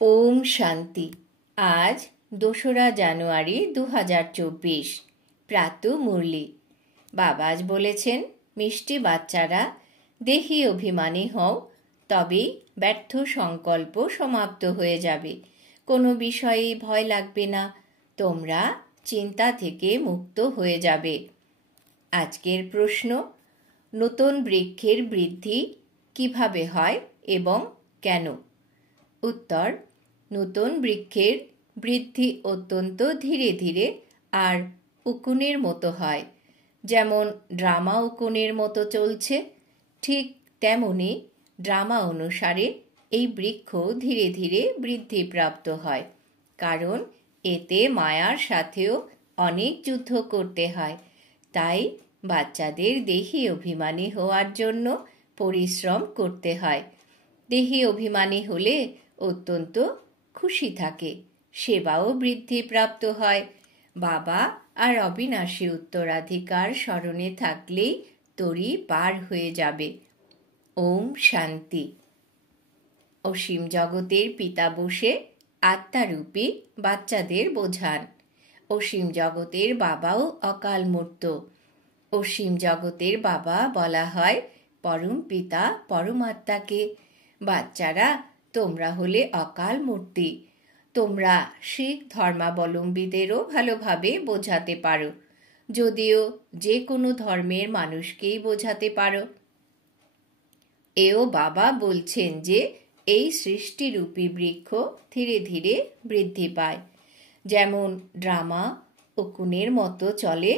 ওম শান্তি। আজ ২রা জানুয়ারি ২০২৪। প্রাতঃ মুরলি। বাবা আজ বলেছেন, মিষ্টি বাচ্চারা, দেহি অভিমানী হও, তবেই ব্যর্থ সংকল্প সমাপ্ত হয়ে যাবে। কোনো বিষয়েই ভয় লাগবে না, তোমরা চিন্তা থেকে মুক্ত হয়ে যাবে। আজকের প্রশ্ন, নতুন বৃক্ষের বৃদ্ধি কিভাবে হয় এবং কেন? উত্তর, নতুন বৃক্ষের বৃদ্ধি অত্যন্ত ধীরে ধীরে আর উকুনের মতো হয়। যেমন ড্রামা উকুনের মতো চলছে, ঠিক তেমনি ড্রামা অনুসারে এই বৃক্ষ ধীরে ধীরে বৃদ্ধিপ্রাপ্ত হয়। কারণ এতে মায়ার সাথেও অনেক যুদ্ধ করতে হয়। তাই বাচ্চাদের দেহি অভিমানী হওয়ার জন্য পরিশ্রম করতে হয়। দেহি অভিমানী হলে অত্যন্ত খুশি থাকে, সেবাও বৃদ্ধিপ্রাপ্ত হয়। বাবা আর অবিনাশী উত্তরাধিকার স্মরণে থাকলেই তরি পার হয়ে যাবে। ওম শান্তি। অসীম জগতের পিতা বসে আত্মারূপী বাচ্চাদের বোঝান। অসীম জগতের বাবাও অকাল মূর্ত। অসীম জগতের বাবা বলা হয় পরম পিতা পরমাত্মাকে। বাচ্চারা, তোমরা হলে অকাল মূর্তি। তোমরা শিখ ধর্মাবলম্বীদেরও ভালোভাবে বোঝাতে পারো, যদিও যে কোনো ধর্মের মানুষকেই বোঝাতে পারো। এও বাবা বলছেন যে এই সৃষ্টিরূপী বৃক্ষ ধীরে ধীরে বৃদ্ধি পায়। যেমন ড্রামা উকুনের মতো চলে,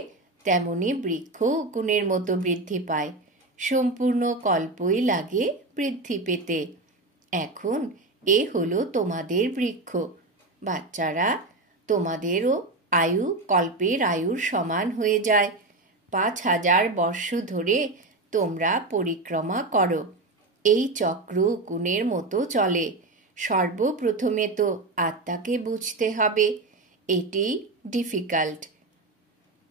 তেমনি বৃক্ষ উকুনের মতো বৃদ্ধি পায়। সম্পূর্ণ কল্পই লাগে বৃদ্ধি পেতে। এখন এ হলো তোমাদের বৃক্ষ। বাচ্চারা, তোমাদেরও আয়ু কল্পের আয়ুর সমান হয়ে যায়। ৫,০০০ বর্ষ ধরে তোমরা পরিক্রমা করো। এই চক্র উকুনের মতো চলে। সর্বপ্রথমে তো আত্মাকে বুঝতে হবে, এটি ডিফিকাল্ট।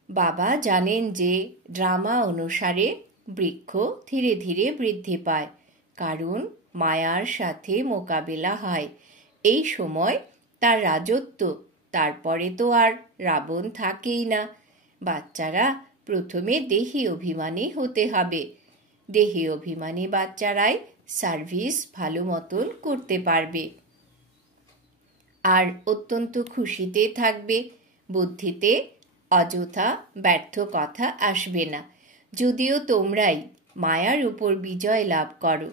বাবা জানেন যে ড্রামা অনুসারে বৃক্ষ ধীরে ধীরে বৃদ্ধি পায়, কারণ মায়ার সাথে মোকাবিলা হয়। এই সময় তার রাজত্ব, তারপরে তো আর রাবণ থাকেই না। বাচ্চারা, প্রথমে দেহি অভিমানী হতে হবে। দেহি অভিমানী বাচ্চারাই সার্ভিস ভালো মতন করতে পারবে আর অত্যন্ত খুশিতে থাকবে। বুদ্ধিতে অযথা ব্যর্থ কথা আসবে না। যদিও তোমরাই মায়ার উপর বিজয় লাভ করো,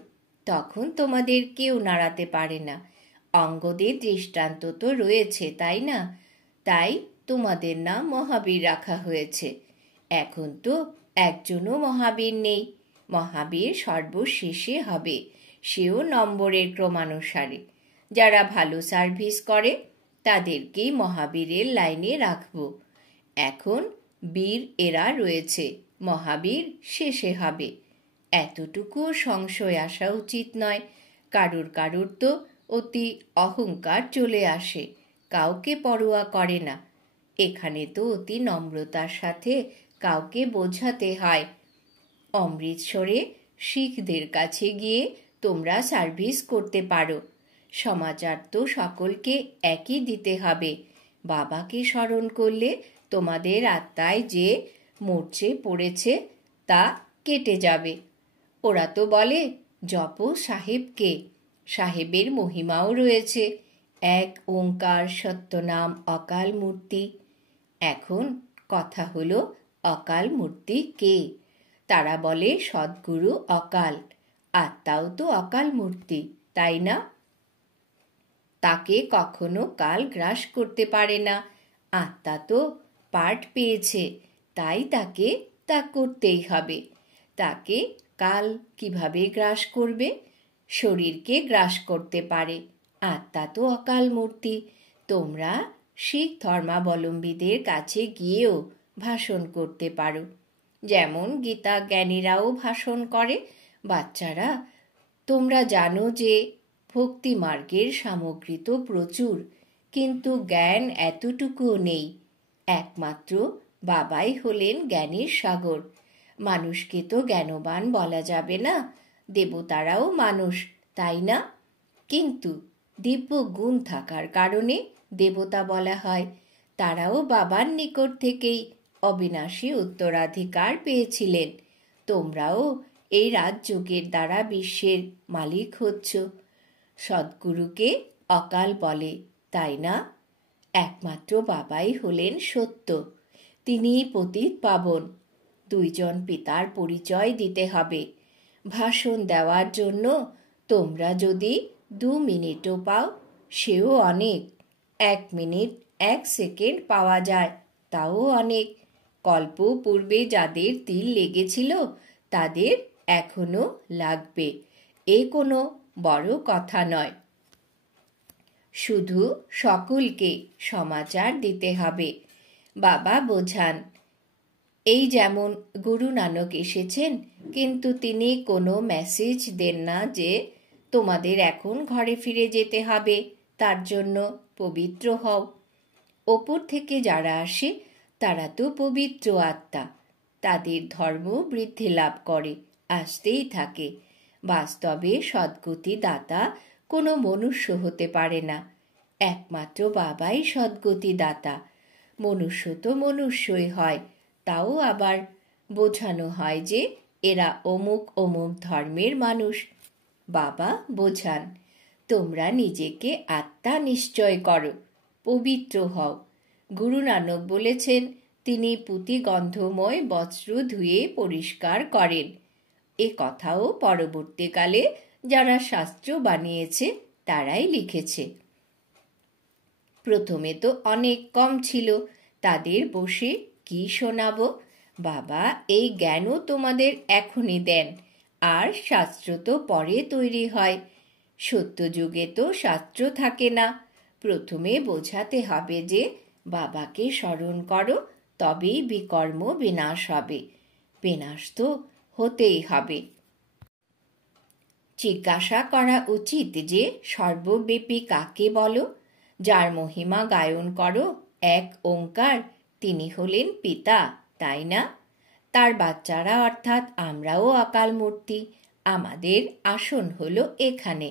তখন তোমাদের কেউ নাড়াতে পারে না। অঙ্গদের দৃষ্টান্ত তো রয়েছে, তাই না? তাই তোমাদের নাম মহাবীর রাখা হয়েছে। এখন তো একজনও মহাবীর নেই। মহাবীর সর্বশেষে হবে, সেও নম্বরের ক্রমানুসারে। যারা ভালো সার্ভিস করে তাদেরকেই মহাবীরের লাইনে রাখব। এখন বীর এরা রয়েছে, মহাবীর শেষে হবে। এতটুকু সংশয় আসা উচিত নয়। কারুর তো অতি অহংকার চলে আসে, কাউকে পরোয়া করে না। এখানে তো অতি নম্রতার সাথে কাউকে বোঝাতে হয়। অমৃতসরে শিখদের কাছে গিয়ে তোমরা সার্ভিস করতে পারো। সমাচার তো সকলকে একই দিতে হবে। বাবাকে স্মরণ করলে তোমাদের আত্মায় যে মরচে পড়েছে তা কেটে যাবে। ওরা তো বলে জপ সাহেবকে। সাহেবের মহিমাও রয়েছে। এক ওঙ্কার সত্যনাম অকাল মূর্তি। এখন কথা হলো, অকাল মূর্তি কে? তারা বলে সদ্গুরু অকাল। আত্মাও তো অকাল মূর্তি, তাই না? তাকে কখনো কাল গ্রাস করতে পারে না। আত্মা তো পাঠ পেয়েছে, তাই তাকে তা করতেই হবে। তাকে কাল কিভাবে গ্রাস করবে? শরীরকে গ্রাস করতে পারে। আত্মা তো অকাল মূর্তি। তোমরা শিখ ধর্মাবলম্বীদের কাছে গিয়েও ভাষণ করতে পারো, যেমন গীতা জ্ঞানীরাও ভাষণ করে। বাচ্চারা, তোমরা জানো যে ভক্তি মার্গের সামগ্রী তো প্রচুর, কিন্তু জ্ঞান এতটুকুও নেই। একমাত্র বাবাই হলেন জ্ঞানের সাগর। মানুষকে তো জ্ঞানবান বলা যাবে না, দেবতারাও মানুষ, তাই না? কিন্তু দিব্য গুণ থাকার কারণে দেবতা বলা হয়। তারাও বাবার নিকট থেকেই অবিনাশী উত্তরাধিকার পেয়েছিলেন। তোমরাও এই রাজযোগের দ্বারা বিশ্বের মালিক হচ্ছ। সদ্গুরুকে অকাল বলে, তাই না? একমাত্র বাবাই হলেন সত্য, তিনিই পতিত পাবন। দুইজন পিতার পরিচয় দিতে হবে। ভাষণ দেওয়ার জন্য তোমরা যদি 2 মিনিটও পাও, সেও অনেক। 1 মিনিট 1 সেকেন্ড পাওয়া যায়, তাও অনেক। কল্প পূর্বে যাদের তিল লেগেছিল তাদের এখনো লাগবে, এ কোনো বড় কথা নয়। শুধু সকলকে সমাচার দিতে হবে। বাবা বোঝান, এই যেমন গুরু নানক এসেছেন, কিন্তু তিনি কোনো মেসেজ দেন না যে তোমাদের এখন ঘরে ফিরে যেতে হবে, তার জন্য পবিত্র হও। ওপর থেকে যারা আসে তারা তো পবিত্র আত্মা, তাদের ধর্ম বৃদ্ধি লাভ করে, আসতেই থাকে। বাস্তবে সদ্গতি দাতা কোনো মনুষ্য হতে পারে না, একমাত্র বাবাই সদ্গতি দাতা। মনুষ্য তো মনুষ্যই হয়, তাও আবার বোঝানো হয় যে এরা অমুক অমুক ধর্মের মানুষ। বাবা বোঝান, তোমরা নিজেকে আত্মা নিশ্চয় করো, পবিত্র হও। গুরু নানক বলেছেন তিনি পুঁতিগন্ধময় বস্ত্র ধুয়ে পরিষ্কার করেন। এ কথাও পরবর্তীকালে যারা শাস্ত্র বানিয়েছে তারাই লিখেছে। প্রথমে তো অনেক কম ছিল, তাদের বসে কি শোনাবো? বাবা এই জ্ঞানও তোমাদের এখনই দেন, আর শাস্ত্র তো পরে তৈরি হয়। সত্যযুগে তো শাস্ত্র থাকে না। প্রথমে বোঝাতে হবে যে বাবাকে স্মরণ করো, তবেই বিকর্ম বিনাশ হবে। বিনাশ তো হতেই হবে। জিজ্ঞাসা করা উচিত যে সর্বব্যাপী কাকে বলো? যার মহিমা গায়ন করো এক ওঙ্কার, তিনি হলেন পিতা, তাই না? তার বাচ্চারা অর্থাৎ আমরাও অকাল মূর্তি। আমাদের আসন হলো এখানে।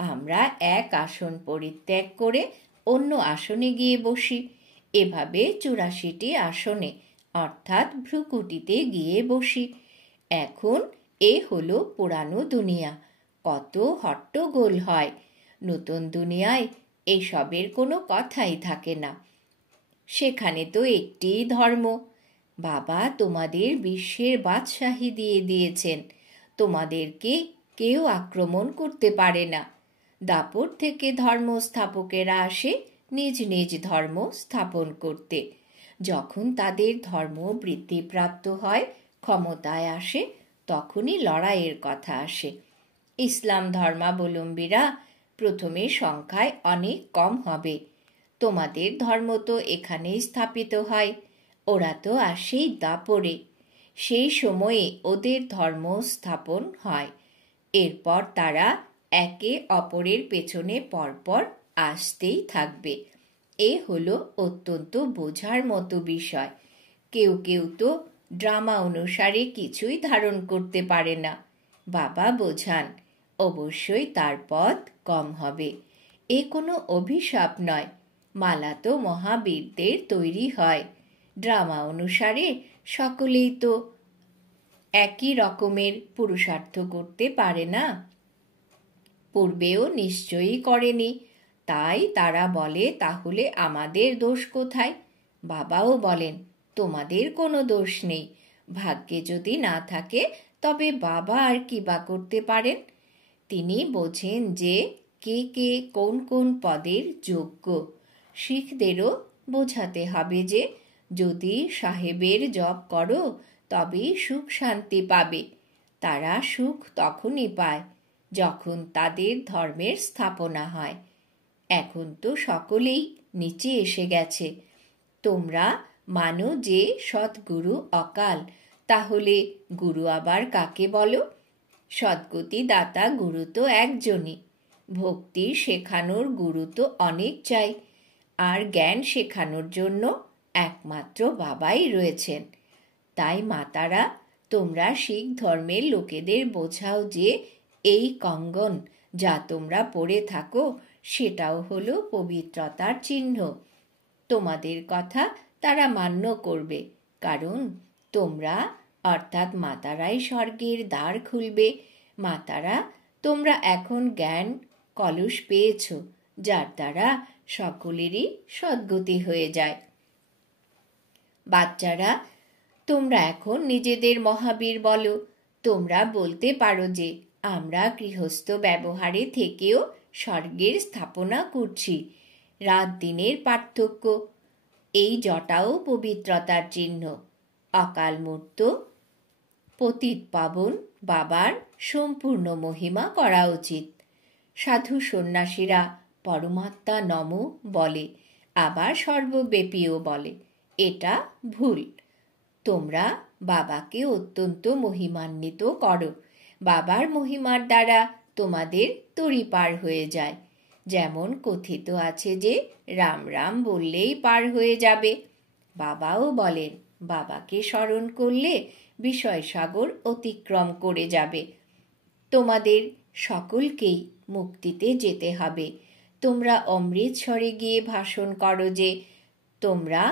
আমরা এক আসন পরিত্যাগ করে অন্য আসনে গিয়ে বসি। এভাবে 84টি আসনে অর্থাৎ ভ্রুকুটিতে গিয়ে বসি। এখন এ হলো পুরানো দুনিয়া, কত হট্টগোল হয়। নতুন দুনিয়ায় এসবের কোনো কথাই থাকে না। সেখানে তো একটিই ধর্ম। বাবা তোমাদের বিশ্বের বাদশাহী দিয়ে দিয়েছেন, তোমাদেরকে কেউ আক্রমণ করতে পারে না। দাপট থেকে ধর্ম স্থাপকেরা আসে নিজ নিজ ধর্ম স্থাপন করতে। যখন তাদের ধর্ম বৃদ্ধিপ্রাপ্ত হয়, ক্ষমতায় আসে, তখনই লড়াইয়ের কথা আসে। ইসলাম ধর্মাবলম্বীরা প্রথমে সংখ্যায় অনেক কম হবে। তোমাদের ধর্ম তো এখানেই স্থাপিত হয়, ওরা তো আসেই দাপরে। সেই সময়ে ওদের ধর্ম স্থাপন হয়। এরপর তারা একে অপরের পেছনে পরপর আসতেই থাকবে। এ হলো অত্যন্ত বোঝার মতো বিষয়। কেউ কেউ তো ড্রামা অনুসারে কিছুই ধারণ করতে পারে না। বাবা বোঝান, অবশ্যই তার পথ কম হবে। এ কোনো অভিশাপ নয়। মালা তো মহাবীরদের তৈরি হয়। ড্রামা অনুসারে সকলেই তো একই রকমের পুরুষার্থ করতে পারে না। পূর্বেও নিশ্চয়ই করেনি, তাই তারা বলে তাহলে আমাদের দোষ কোথায়? বাবাও বলেন তোমাদের কোনো দোষ নেই। ভাগ্যে যদি না থাকে তবে বাবা আর কি বা করতে পারেন? তিনি বোঝেন যে কে কে কোন কোন পদের যোগ্য। শিখদেরও বোঝাতে হবে যে যদি সাহেবের জপ করো তবেই সুখ শান্তি পাবে। তারা সুখ তখনই পায় যখন তাদের ধর্মের স্থাপনা হয়। এখন তো সকলেই নিচে এসে গেছে। তোমরা মানো যে সদ্গুরু অকাল, তাহলে গুরু আবার কাকে বলো? সদ্গতি দাতা গুরু তো একজনই। ভক্তি শেখানোর গুরু তো অনেক চাই, আর জ্ঞান শেখানোর জন্য একমাত্র বাবাই রয়েছেন। তাই মাতারা, তোমরা শিখ ধর্মের লোকেদের বোঝাও যে এই কঙ্গন যা তোমরা পরে থাকো সেটাও হলো পবিত্রতার চিহ্ন। তোমাদের কথা তারা মান্য করবে, কারণ তোমরা অর্থাৎ মাতারাই স্বর্গের দ্বার খুলবে। মাতারা, তোমরা এখন জ্ঞান কলস পেয়েছ, যার দ্বারা সকলেরই সদ্গতি হয়ে যায়। বাচ্চারা, তোমরা এখন নিজেদের মহাবীর বলো। তোমরা বলতে পারো যে আমরা গৃহস্থ ব্যবহারে থেকেও স্বর্গের স্থাপনা করছি। রাত দিনের পার্থক্য। এই জটাও পবিত্রতার চিহ্ন। অকাল মূর্ত পতিত পাবন বাবার সম্পূর্ণ মহিমা করা উচিত। সাধু সন্ন্যাসীরা পরমাত্মা নম বলে, আবার সর্বব্যাপীও বলে। এটা ভুল। তোমরা বাবাকে অত্যন্ত মহিমান্বিত করো। বাবার মহিমার দ্বারা তোমাদের তরি পার হয়ে যায়। যেমন কথিত আছে যে রাম রাম বললেই পার হয়ে যাবে। বাবাও বলেন, বাবাকে স্মরণ করলে বিষয়সাগর অতিক্রম করে যাবে। তোমাদের সকলকেই মুক্তিতে যেতে হবে। তোমরা অমৃতসরে গিয়ে ভাষণ করো যে, তোমরা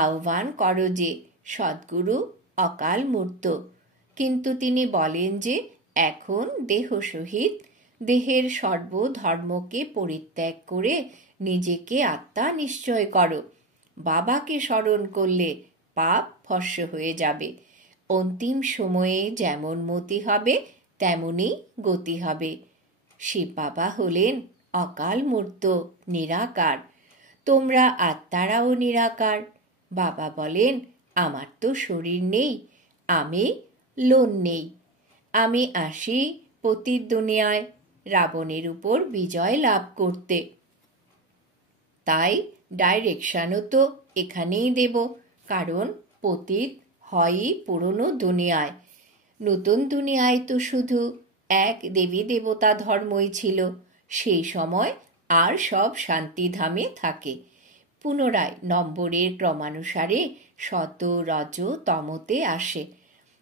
আহ্বান করো যে সদ্গুরু অকাল মূর্ত, কিন্তু তিনি বলেন যে এখন দেহ সহিত দেহের সর্বধর্মকে পরিত্যাগ করে নিজেকে আত্মা নিশ্চয় করো। বাবাকে স্মরণ করলে পাপ ভস্ম হয়ে যাবে। অন্তিম সময়ে যেমন মতি হবে তেমনই গতি হবে। শিব বাবা হলেন অকাল মূর্ত, নিরাকার। তোমরা আত্মারাও নিরাকার। বাবা বলেন, আমার তো শরীর নেই, আমি লোন নেই। আমি আসি পতিত দুনিয়ায় রাবণের উপর বিজয় লাভ করতে। তাই ডাইরেকশনও তো এখানেই দেব, কারণ পতিত হয়ই পুরনো দুনিয়ায়। নতুন দুনিয়ায় তো শুধু এক দেবী দেবতা ধর্মই ছিল। সেই সময় আর সব শান্তিধামে থাকে। পুনরায় নম্বরের ক্রমানুসারে শত রজ তমতে আসে।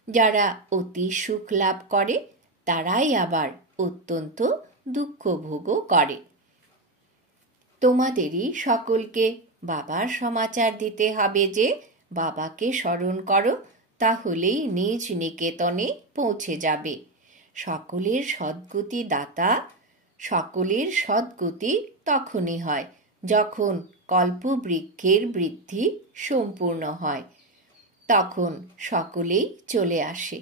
যারা অতি সুখ লাভ করে তারাই আবার অত্যন্ত দুঃখ ভোগও করে। তোমাদেরই সকলকে বাবার সমাচার দিতে হবে যে বাবাকে স্মরণ করো, তাহলেই নিজ নিকেতনে পৌঁছে যাবে। সকলের সদ্গতি দাতা। সকলের সদ্গতি তখনই হয় যখন কল্পবৃক্ষের বৃদ্ধি সম্পূর্ণ হয়, তখন সকলেই চলে আসে।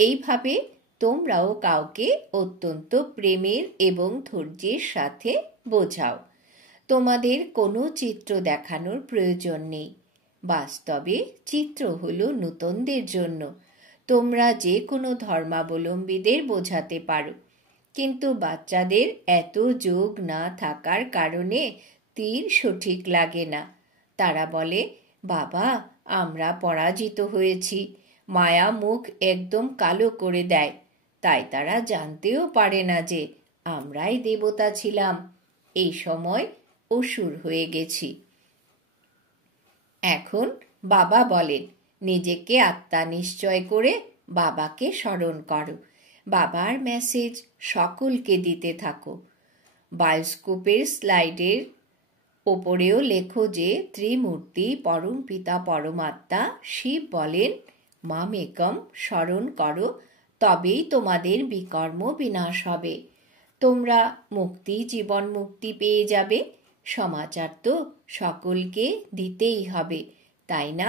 এইভাবে তোমরাও কাউকে অত্যন্ত প্রেমের এবং ধৈর্যের সাথে বোঝাও। তোমাদের কোনো চিত্র দেখানোর প্রয়োজন নেই। বাস্তবে চিত্র হলো নূতনদের জন্য। তোমরা যে কোনো ধর্মাবলম্বীদের বোঝাতে পারো, কিন্তু বাচ্চাদের এত যোগ না থাকার কারণে তীর সঠিক লাগে না। তারা বলে, বাবা আমরা পরাজিত হয়েছি, মায়া মুখ একদম কালো করে দেয়। তাই তারা জানতেও পারে না যে আমরাই দেবতা ছিলাম, এই সময় অসুর হয়ে গেছি। এখন বাবা বলেন, নিজেকে আত্মা নিশ্চয় করে বাবাকে স্মরণ করো। বাবার মেসেজ সকলকে দিতে থাকো। বায়োস্কোপের স্লাইডের ওপরেও লেখো যে ত্রিমূর্তি পরম পিতা পরমাত্মা শিব বলেন, মামেকম স্মরণ করো, তবেই তোমাদের বিকর্ম বিনাশ হবে। তোমরা মুক্তি, জীবন মুক্তি পেয়ে যাবে। সমাচার তো সকলকে দিতেই হবে, তাই না?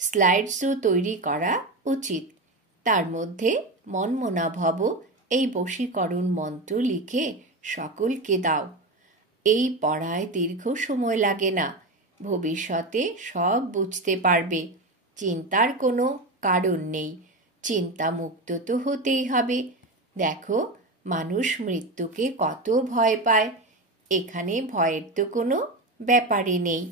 স্লাইডসও তৈরি করা উচিত। তার মধ্যে মনমনা ভব এই বশীকরণ মন্ত্র লিখে সকলকে দাও। এই পড়ায় দীর্ঘ সময় লাগে না। ভবিষ্যতে সব বুঝতে পারবে। চিন্তার কোনো কারণ নেই। চিন্তামুক্ত তো হতেই হবে। দেখো, মানুষ মৃত্যুকে কত ভয় পায়। এখানে ভয়ের তো কোনো ব্যাপারই নেই।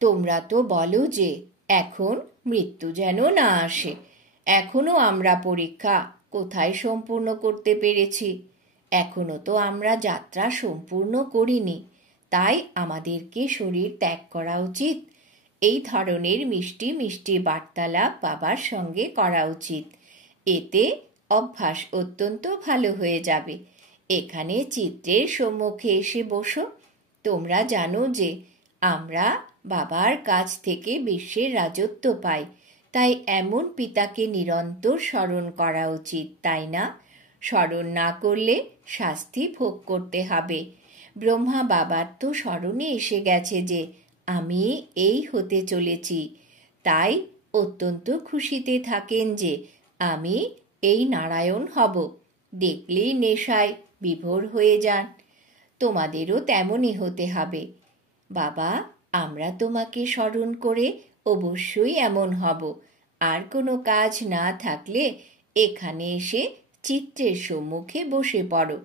তোমরা তো বলো যে এখন মৃত্যু যেন না আসে। এখনো আমরা পরীক্ষা কোথায় সম্পূর্ণ করতে পেরেছি? এখনো তো আমরা যাত্রা সম্পূর্ণ করিনি। তাই আমাদেরকে শরীর ত্যাগ করা উচিত। এই ধরনের মিষ্টি মিষ্টি বার্তালাপ বাবার সঙ্গে করা উচিত। এতে অভ্যাস অত্যন্ত ভালো হয়ে যাবে। এখানে চিত্রের সম্মুখে এসে বসো। তোমরা জানো যে আমরা বাবার কাছ থেকে বিশ্বের রাজত্ব পাই, তাই এমন পিতাকে নিরন্তর স্মরণ করা উচিত, তাই না? স্মরণ না করলে শাস্তি ভোগ করতে হবে। ব্রহ্মা বাবার তো স্মরণে এসে গেছে যে আমি এই হতে চলেছি, তাই অত্যন্ত খুশিতে থাকেন যে আমি এই নারায়ণ হব। দেখলেই নেশায় বিভোর হয়ে যান। তোমাদেরও তেমনই হতে হবে। বাবা, আমরা তোমাকে স্মরণ করে অবশ্যই এমন হব। আর কোনো কাজ না থাকলে এখানে এসে চিত্রের সম্মুখে বসে পড়ো।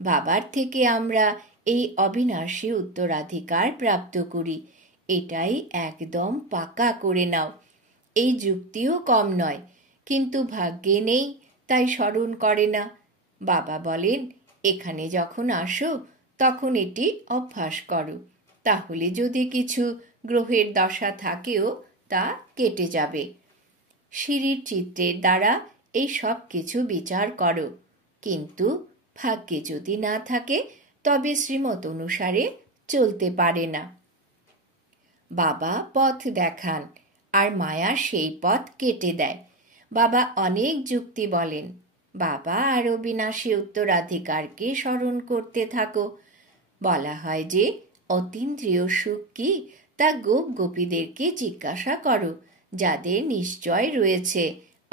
বাবার থেকে আমরা এই অবিনাশী উত্তরাধিকার প্রাপ্ত করি, এটাই একদম পাকা করে নাও। এই যুক্তিও কম নয়, কিন্তু ভাগ্যে নেই, তাই স্মরণ করে না। বাবা বলেন, এখানে যখন আসো তখন এটি অভ্যাস করো, তাহলে যদি কিছু গ্রহের দশা থাকেও তা কেটে যাবে। সিঁড়ির চিত্রের দ্বারা এই সব কিছু বিচার করো, কিন্তু ভাগ্যে যদি না থাকে তবে শ্রীমত অনুসারে চলতে পারে না। বাবা পথ দেখান, আর মায়া সেই পথ কেটে দেয়। বাবা অনেক যুক্তি বলেন। বাবা আর অবিনাশী উত্তরাধিকারকে স্মরণ করতে থাকো। বলা হয় যে অতীন্দ্রিয় সুখ কি, তা গোপ গোপীদেরকে জিজ্ঞাসা করো, যাদের নিশ্চয় রয়েছে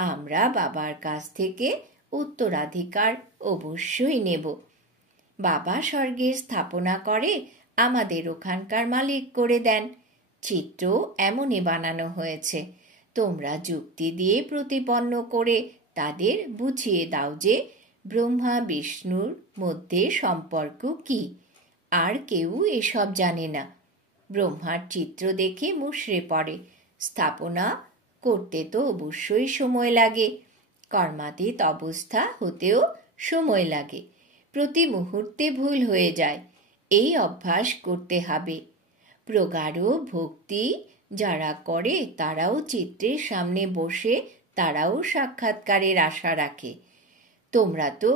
আমরা বাবার কাছ থেকে উত্তরাধিকার অবশ্যই নেব। বাবা স্বর্গের স্থাপনা করে আমাদের ওখানকার মালিক করে দেন। চিত্র এমনই বানানো হয়েছে। তোমরা যুক্তি দিয়ে প্রতিপন্ন করে তাদের বুঝিয়ে দাও যে ব্রহ্মা বিষ্ণুর মধ্যে সম্পর্ক কি। আর কেউ এসব জানে না। ব্রহ্মার চিত্র দেখে মুষড়ে পড়ে। স্থাপনা করতে তো অবশ্যই সময় লাগে, কর্মাতীত অবস্থা হতেও সময় লাগে, প্রতি মুহূর্তে ভুল হয়ে যায়। এই অভ্যাস করতে হবে। প্রগাঢ় ভক্তি যারা করে তারাও চিত্রের সামনে বসে তারাও সাক্ষাৎকারের আশা রাখে। তোমরা তো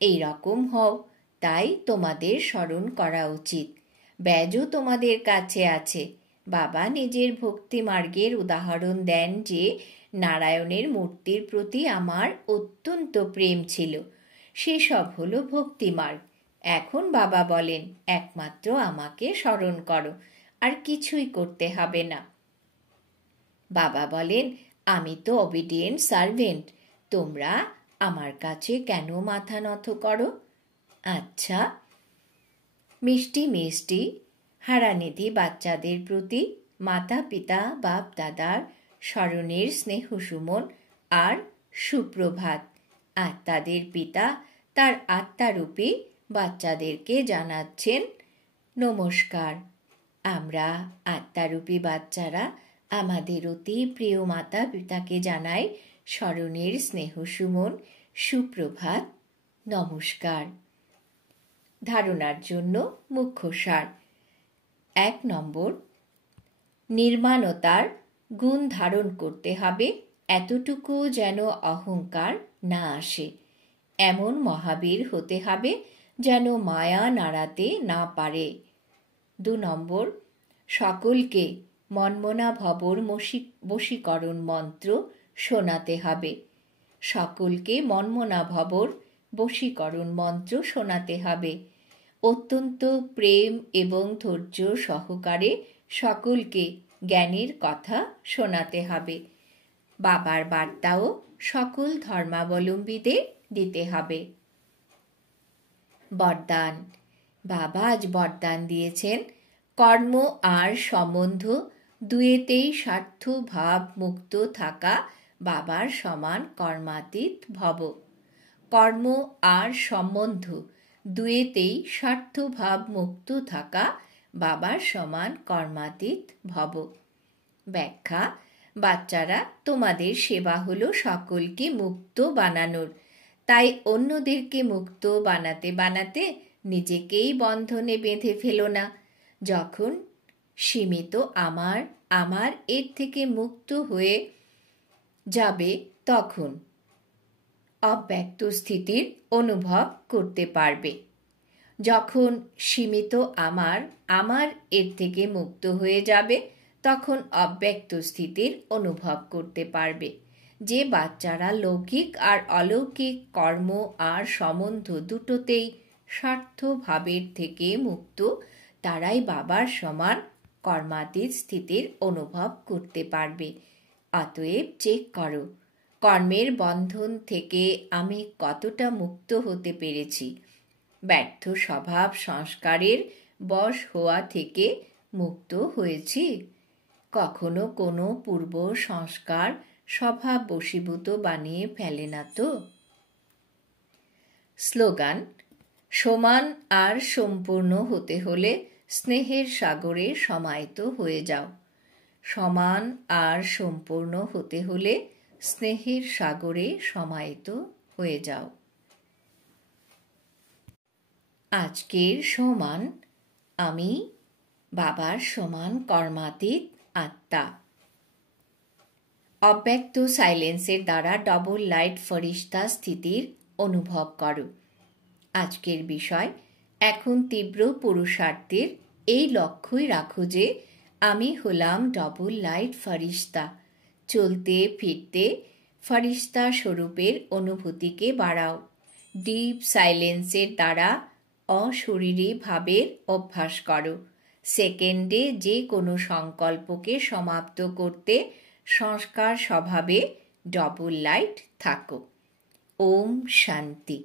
এই রকম হও, তাই তোমাদের স্মরণ করা উচিত। ব্যাজও তোমাদের কাছে আছে। বাবা নিজের ভক্তি মার্গের উদাহরণ দেন যে নারায়ণের মূর্তির প্রতি আমার অত্যন্ত প্রেম ছিল, সেসব হলো ভক্তিমার্গ। এখন বাবা বলেন একমাত্র আমাকে স্মরণ করো, আর কিছুই করতে হবে না। বাবা বলেন আমি তো অবিডিয়েন্ট সার্ভেন্ট, তোমরা আমার কাছে কেন মাথা নত করো? আচ্ছা, মিষ্টি মিষ্টি হারানিধি বাচ্চাদের প্রতি মাতা পিতা বাপ দাদার স্মরণের স্নেহ সুমন আর সুপ্রভাত। আত্মাদের পিতা তার আত্মারূপী বাচ্চাদেরকে জানাচ্ছেন নমস্কার। আমরা আত্মারূপী বাচ্চারা আমাদের অতি প্রিয় মাতা পিতাকে জানাই স্মরণের স্নেহ সুমন, সুপ্রভাত, নমস্কার। ধারণার জন্য মুখ্য সার। 1 নম্বর, নির্মাণতার গুণ ধারণ করতে হবে, এতটুকু যেন অহংকার না আসে। এমন মহাবীর হতে হবে যেন মায়া নাড়াতে না পারে। 2 নম্বর, সকলকে মনমনা ভবর বশীকরণ মন্ত্র শোনাতে হবে। সকলকে মনমনা ভবর বশীকরণ মন্ত্র শোনাতে হবে। অত্যন্ত প্রেম এবং ধৈর্য সহকারে সকলকে জ্ঞানের কথা শোনাতে হবে। বাবার বার্তাও সকল ধর্মাবলম্বীদের দিতে হবে। বরদান। বাবা আজ বরদান দিয়েছেন, কর্ম আর সম্বন্ধ দুয়েতেই স্বার্থ ভাব মুক্ত থাকা বাবার সমান কর্মাতীত ভব। কর্ম আর সম্বন্ধ দুয়েতেই স্বার্থ ভাব মুক্ত থাকা বাবার সমান কর্মাতীত ভব। ব্যাখ্যা। বাচ্চারা, তোমাদের সেবা হলো সকলকে মুক্ত বানানোর, তাই অন্যদেরকে মুক্ত বানাতে বানাতে নিজেকেই বন্ধনে বেঁধে ফেলো না। যখন সীমিত আমার এর থেকে মুক্ত হয়ে যাবে তখন অব্যক্ত স্থিতির অনুভব করতে পারবে। যখন সীমিত আমার এর থেকে মুক্ত হয়ে যাবে, তখন অব্যক্ত স্থিতির অনুভব করতে পারবে। যে বাচ্চারা লৌকিক আর অলৌকিক কর্ম আর সম্বন্ধ দুটোতেই স্বার্থভাবের থেকে মুক্ত, তারাই বাবার সমান কর্মাতীত স্থিতির অনুভব করতে পারবে। অতএব চেক করো, কর্মের বন্ধন থেকে আমি কতটা মুক্ত হতে পেরেছি। ব্যর্থ স্বভাব সংস্কারের বশ হওয়া থেকে মুক্ত হয়েছি। কখনো কোনো পূর্ব সংস্কার স্বভাব বশীভূত বানিয়ে ফেলে না তো? স্লোগান: সমান আর সম্পূর্ণ হতে হলে স্নেহের সাগরে সমাহিত হয়ে যাও। সমান আর সম্পূর্ণ হতে হলে স্নেহের সাগরে সমাহিত হয়ে যাও। আজকের সমান: আমি বাবার সমান কর্মাতীত আত্মা। অব্যক্ত সাইলেন্সের দ্বারা ডবল লাইট ফরিস্তা স্থিতির অনুভব করো। আজকের বিষয়: এখন তীব্র পুরুষার্থের এই লক্ষ্যই রাখো যে আমি হলাম ডবল লাইট ফরিস্তা। চলতে ফিরতে ফরিস্তা স্বরূপের অনুভূতিকে বাড়াও। ডিপ সাইলেন্সের দ্বারা অশরীরী ভাবের অভ্যাস করো। সেকেন্ডে যে কোনো সংকল্পকে সমাপ্ত করতে সংস্কার স্বভাবে ডবল লাইট থাকো। ওম শান্তি।